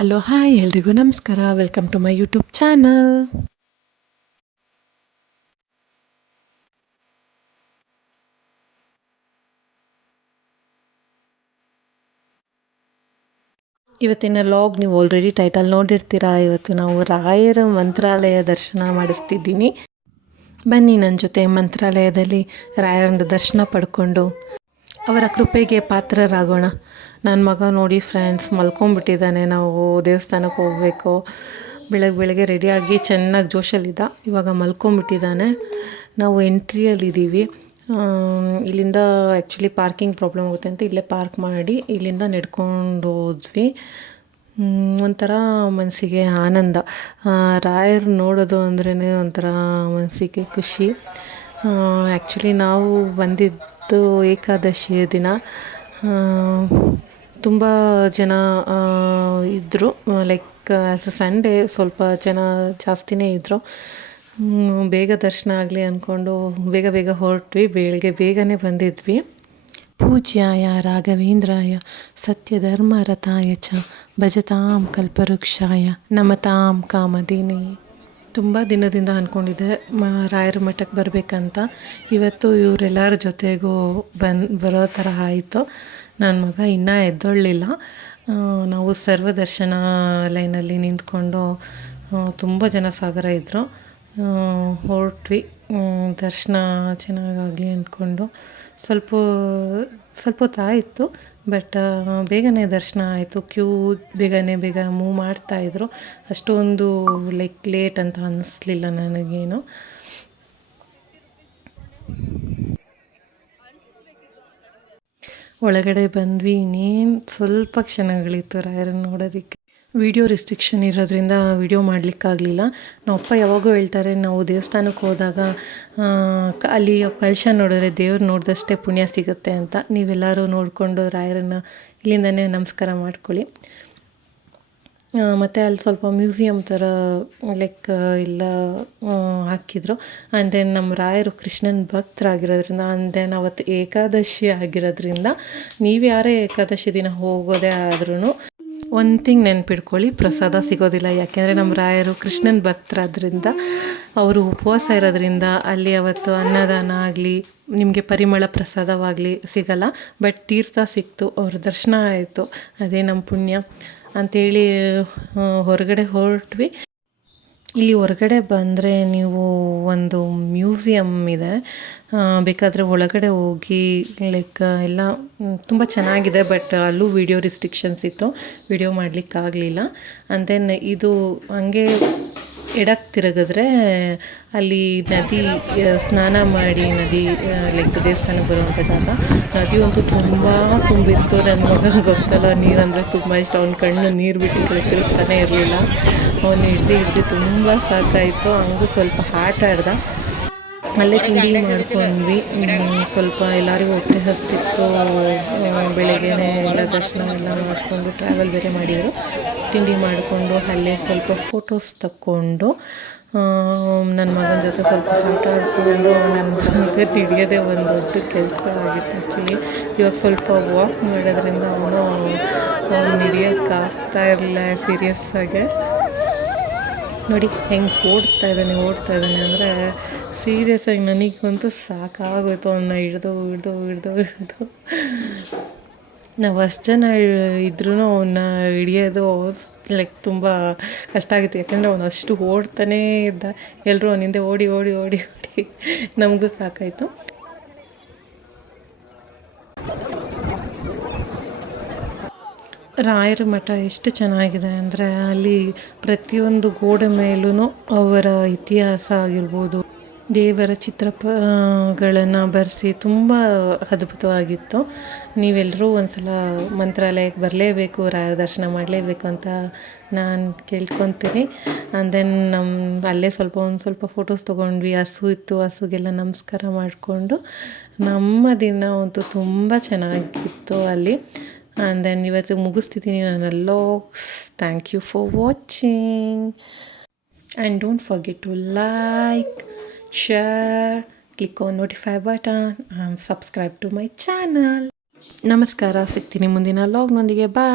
Hello hi ಎಲ್ರಿಗೂ ನಮಸ್ಕಾರ. Welcome to my YouTube channel. ಇವತ್ತಿನ ಲಾಗ್ ನೀವು ಆಲ್ರೆಡಿ ಟೈಟಲ್ ನೋಡಿರ್ತೀರಾ. ಇವತ್ತು ನಾವು ರಾಯರ ಮಂತ್ರಾಲಯ ದರ್ಶನ ಮಾಡಿಸ್ತಿದ್ದೀನಿ. ಬನ್ನಿ ನನ್ನ ಜೊತೆ ಮಂತ್ರಾಲಯದಲ್ಲಿ ರಾಯರ ದರ್ಶನ ಪಡ್ಕೊಂಡು ಅವರ ಕೃಪೆಗೆ ಪಾತ್ರರಾಗೋಣ. ನನ್ನ ಮಗ ನೋಡಿ ಫ್ರೆಂಡ್ಸ್ ಮಲ್ಕೊಂಡ್ಬಿಟ್ಟಿದ್ದಾನೆ. ನಾವು ದೇವಸ್ಥಾನಕ್ಕೆ ಹೋಗಬೇಕು. ಬೆಳಗ್ಗೆ ರೆಡಿಯಾಗಿ ಚೆನ್ನಾಗಿ ಜೋಶಲ್ಲಿದ್ದ, ಇವಾಗ ಮಲ್ಕೊಂಬಿಟ್ಟಿದ್ದಾನೆ. ನಾವು ಎಂಟ್ರಿಯಲ್ಲಿದ್ದೀವಿ. ಇಲ್ಲಿಂದ ಆ್ಯಕ್ಚುಲಿ ಪಾರ್ಕಿಂಗ್ ಪ್ರಾಬ್ಲಮ್ ಆಗುತ್ತೆ ಅಂತ ಇಲ್ಲೇ ಪಾರ್ಕ್ ಮಾಡಿ ಇಲ್ಲಿಂದ ನಡ್ಕೊಂಡು ಹೋದ್ವಿ. ಒಂಥರ ಮನಸ್ಸಿಗೆ ಆನಂದ. ರಾಯರು ನೋಡೋದು ಅಂದ್ರೇ ಒಂಥರ ಮನಸ್ಸಿಗೆ ಖುಷಿ. ಆ್ಯಕ್ಚುಲಿ ನಾವು ಬಂದಿದ್ದು ಏಕಾದಶಿಯ ದಿನ. ತುಂಬ ಜನ ಇದ್ದರು. ಲೈಕ್ ಆ್ಯಸ್ ಅ ಸಂಡೇ ಸ್ವಲ್ಪ ಜನ ಜಾಸ್ತಿನೇ ಇದ್ದರು. ಬೇಗ ದರ್ಶನ ಆಗಲಿ ಅಂದ್ಕೊಂಡು ಬೇಗ ಹೊರಟ್ವಿ. ಬೇಗನೆ ಬಂದಿದ್ವಿ. ಪೂಜ್ಯಾಯ ರಾಘವೇಂದ್ರಾಯ ಸತ್ಯಧರ್ಮರತಾಯ ಚ ಭಜತಾಂ ಕಲ್ಪವೃಕ್ಷಾಯ ನಮತಾಂ ಕಾಮಧೇನೇ. ತುಂಬ ದಿನದಿಂದ ಅಂದ್ಕೊಂಡಿದ್ದೆ ರಾಯರ ಮಠಕ್ಕೆ ಬರಬೇಕಂತ. ಇವತ್ತು ಇವರೆಲ್ಲರ ಜೊತೆಗೂ ಬರೋ ಥರ ಆಯಿತು. ನನ್ನ ಮಗ ಇನ್ನೂ ಎದ್ದೊಳ್ಳಿಲ್ಲ. ನಾವು ಸರ್ವದರ್ಶನ ಲೈನಲ್ಲಿ ನಿಂತ್ಕೊಂಡು ತುಂಬ ಜನ ಸಾಗರ ಇದ್ದರು. ಹೊರಟ್ವಿ. ದರ್ಶನ ಚೆನ್ನಾಗಾಗಲಿ ಅಂದ್ಕೊಂಡು ಸ್ವಲ್ಪ ಹೊತ್ತಾಯಿತು. ಬಟ್ ಬೇಗನೆ ದರ್ಶನ ಆಯಿತು. ಕ್ಯೂ ಬೇಗ ಮೂವ್ ಮಾಡ್ತಾಯಿದ್ರು. ಅಷ್ಟೊಂದು ಲೇಟ್ ಅಂತ ಅನ್ನಿಸ್ಲಿಲ್ಲ ನನಗೇನು. ಒಳಗಡೆ ಬಂದ್ವಿ. ಇನ್ನೇನು ಸ್ವಲ್ಪ ಕ್ಷಣಗಳಿತ್ತು ರಾಯರನ್ನು ನೋಡೋದಕ್ಕೆ. ವಿಡಿಯೋ ರಿಸ್ಟ್ರಿಕ್ಷನ್ ಇರೋದ್ರಿಂದ ವಿಡಿಯೋ ಮಾಡಲಿಕ್ಕಾಗಲಿಲ್ಲ. ನಮ್ಮಪ್ಪ ಯಾವಾಗೂ ಹೇಳ್ತಾರೆ, ನಾವು ದೇವಸ್ಥಾನಕ್ಕೆ ಹೋದಾಗ ಅಲ್ಲಿ ಕಲಶ ನೋಡಿದ್ರೆ ದೇವ್ರು ನೋಡಿದಷ್ಟೇ ಪುಣ್ಯ ಸಿಗುತ್ತೆ ಅಂತ. ನೀವೆಲ್ಲರೂ ನೋಡಿಕೊಂಡು ರಾಯರನ್ನು ಇಲ್ಲಿಂದನೇ ನಮಸ್ಕಾರ ಮಾಡ್ಕೊಳ್ಳಿ. ಮತ್ತು ಅಲ್ಲಿ ಸ್ವಲ್ಪ ಮ್ಯೂಸಿಯಮ್ ಥರ ಲೈಕ್ ಎಲ್ಲ ಹಾಕಿದ್ರು. ಆ್ಯಂಡ್ ದೆನ್ ನಮ್ಮ ರಾಯರು ಕೃಷ್ಣನ ಭಕ್ತರಾಗಿರೋದ್ರಿಂದ ಆ್ಯಂಡ್ ದೆನ್ ಅವತ್ತು ಏಕಾದಶಿ ಆಗಿರೋದ್ರಿಂದ ನೀವು ಯಾರೇ ಏಕಾದಶಿ ದಿನ ಹೋಗೋದೇ ಆದ್ರೂ ಒಂದು ಥಿಂಗ್ ನೆನ್ಪಿಡ್ಕೊಳ್ಳಿ, ಪ್ರಸಾದ ಸಿಗೋದಿಲ್ಲ. ಯಾಕೆಂದರೆ ನಮ್ಮ ರಾಯರು ಕೃಷ್ಣನ ಭಕ್ತರಾದ್ರಿಂದ ಅವರು ಉಪವಾಸ ಇರೋದ್ರಿಂದ ಅಲ್ಲಿ ಅವತ್ತು ಅನ್ನದಾನ ಆಗಲಿ ನಿಮಗೆ ಪರಿಮಳ ಪ್ರಸಾದವಾಗಲಿ ಸಿಗಲ್ಲ. ಬಟ್ ತೀರ್ಥ ಸಿಕ್ತು, ಅವ್ರ ದರ್ಶನ ಆಯಿತು, ಅದೇ ನಮ್ಮ ಪುಣ್ಯ ಅಂಥೇಳಿ ಹೊರಗಡೆ ಹೊರಟ್ವಿ. ಇಲ್ಲಿ ಹೊರಗಡೆ ಬಂದರೆ ನೀವು ಒಂದು ಮ್ಯೂಸಿಯಮ್ ಇದೆ, ಬೇಕಾದರೆ ಒಳಗಡೆ ಹೋಗಿ ಲೈಕ್ ಎಲ್ಲ ತುಂಬ ಚೆನ್ನಾಗಿದೆ. ಬಟ್ ಅಲ್ಲೂ ವಿಡಿಯೋ ರಿಸ್ಟ್ರಿಕ್ಷನ್ಸ್ ಇತ್ತು, ವಿಡಿಯೋ ಮಾಡಲಿಕ್ಕಾಗಲಿಲ್ಲ. ಆ್ಯಂಡ್ ದೆನ್ ಇದು ಹಂಗೆ ಎಡಕ್ಕೆ ತಿರುಗಿದ್ರೆ ಅಲ್ಲಿ ನದಿ, ಸ್ನಾನ ಮಾಡಿ ನದಿ ಲೈಕ್ ದೇವಸ್ಥಾನಕ್ಕೆ ಬರುವಂಥ ಜಾಗ. ನದಿ ಅಂತೂ ತುಂಬ ತುಂಬಿತ್ತು. ನನ್ನ ಮಗನಿಗೆ ಗೊತ್ತಲ್ಲ, ನೀರಂದರೆ ತುಂಬ ಇಷ್ಟ. ಅವ್ನ ಕಣ್ಣು ನೀರು ಬಿಟ್ಟು ತಿರುಗ್ತಾನೆ ಇರಲಿಲ್ಲ. ಅವನು ಹಿಡ್ದು ತುಂಬ ಸಾಕಾಯಿತು. ಹಂಗೂ ಸ್ವಲ್ಪ ಆಟ ಆಡ್ದ. ಅಲ್ಲೇ ತಿಂಡಿ ಮಾಡ್ಕೊಂಡ್ವಿ. ಸ್ವಲ್ಪ ಎಲ್ಲರಿಗೂ ಹೊಟ್ಟೆ ಹಸ್ತಿತ್ತು. ಬೆಳಗ್ಗೆನೇ ಎಲ್ಲ ದರ್ಶನ ಎಲ್ಲ ಮಾಡಿಕೊಂಡು ಟ್ರಾವೆಲ್ ಬೇರೆ ಮಾಡಿದರು. ತಿಂಡಿ ಮಾಡಿಕೊಂಡು ಅಲ್ಲೇ ಸ್ವಲ್ಪ ಫೋಟೋಸ್ ತಕ್ಕೊಂಡು ನನ್ನ ಮಗನ ಜೊತೆ ಸ್ವಲ್ಪ ಆಟ ಆಡಿಕೊಂಡು ನನ್ನ ಮಗನ ಹಿಡಿಯೋದೇ ಒಂದು ದೊಡ್ಡ ಕೆಲಸ ಆಗಿತ್ತು ಆ್ಯಕ್ಚುಲಿ. ಇವಾಗ ಸ್ವಲ್ಪ ವಾಕ್ ಮಾಡೋದ್ರಿಂದ ಅವನು ಹಿಡಿಯೋಕ್ಕಾಗ್ತಾ ಇರಲಿಲ್ಲ ಸೀರಿಯಸ್ಸಾಗೆ. ನೋಡಿ ಹೆಂಗೆ ಓಡ್ತಾ ಇದ್ದಾನೆ ಅಂದರೆ ಸೀರಿಯಸ್ಸಾಗಿ ನನಗಂತೂ ಸಾಕಾಗೋಯ್ತು. ಅವನ್ನ ಹಿಡ್ದು ನಾವು ಅಷ್ಟು ಜನ ಇದ್ರೂ ಅವನ್ನ ಹಿಡಿಯೋದು ಲೈಕ್ ತುಂಬ ಕಷ್ಟ ಆಗಿತ್ತು. ಯಾಕೆಂದರೆ ಅವನು ಅಷ್ಟು ಓಡ್ತಾನೇ ಇದ್ದ. ಎಲ್ಲರೂ ಅವನಿಂದ ಓಡಿ ನಮಗೂ ಸಾಕಾಯಿತು. ರಾಯರ ಮಠ ಎಷ್ಟು ಚೆನ್ನಾಗಿದೆ ಅಂದರೆ ಅಲ್ಲಿ ಪ್ರತಿಯೊಂದು ಗೋಡೆ ಮೇಲೂ ಅವರ ಇತಿಹಾಸ ಆಗಿರ್ಬೋದು, ದೇವರ ಚಿತ್ರಗಳನ್ನು ಬರೆಸಿ ತುಂಬ ಅದ್ಭುತವಾಗಿತ್ತು. ನೀವೆಲ್ಲರೂ ಒಂದು ಸಲ ಮಂತ್ರಾಲಯಕ್ಕೆ ಬರಲೇಬೇಕು, ರಾಯರ ದರ್ಶನ ಮಾಡಲೇಬೇಕು ಅಂತ ನಾನು ಕೇಳ್ಕೊತೀನಿ. ಆ್ಯಂಡ್ ದೆನ್ ಅಲ್ಲೇ ಒಂದು ಸ್ವಲ್ಪ ಫೋಟೋಸ್ ತೊಗೊಂಡ್ವಿ. ಹಸು ಇತ್ತು, ಹಸುಗೆಲ್ಲ ನಮಸ್ಕಾರ ಮಾಡಿಕೊಂಡು ನಮ್ಮ ದಿನ ಅಂತೂ ತುಂಬ ಚೆನ್ನಾಗಿತ್ತು ಅಲ್ಲಿ. ಆ್ಯಂಡ್ ದೆನ್ ಇವತ್ತು ಮುಗಿಸ್ತಿದ್ದೀನಿ ನನ್ನ logs. Thank you for watching and don't forget to like, share, click on notify button and subscribe to my channel. ನಮಸ್ಕಾರ. ಸಿಗ್ತೀನಿ ಮುಂದಿನ ಲಾಗ್ನೊಂದಿಗೆ. ಬಾಯ್.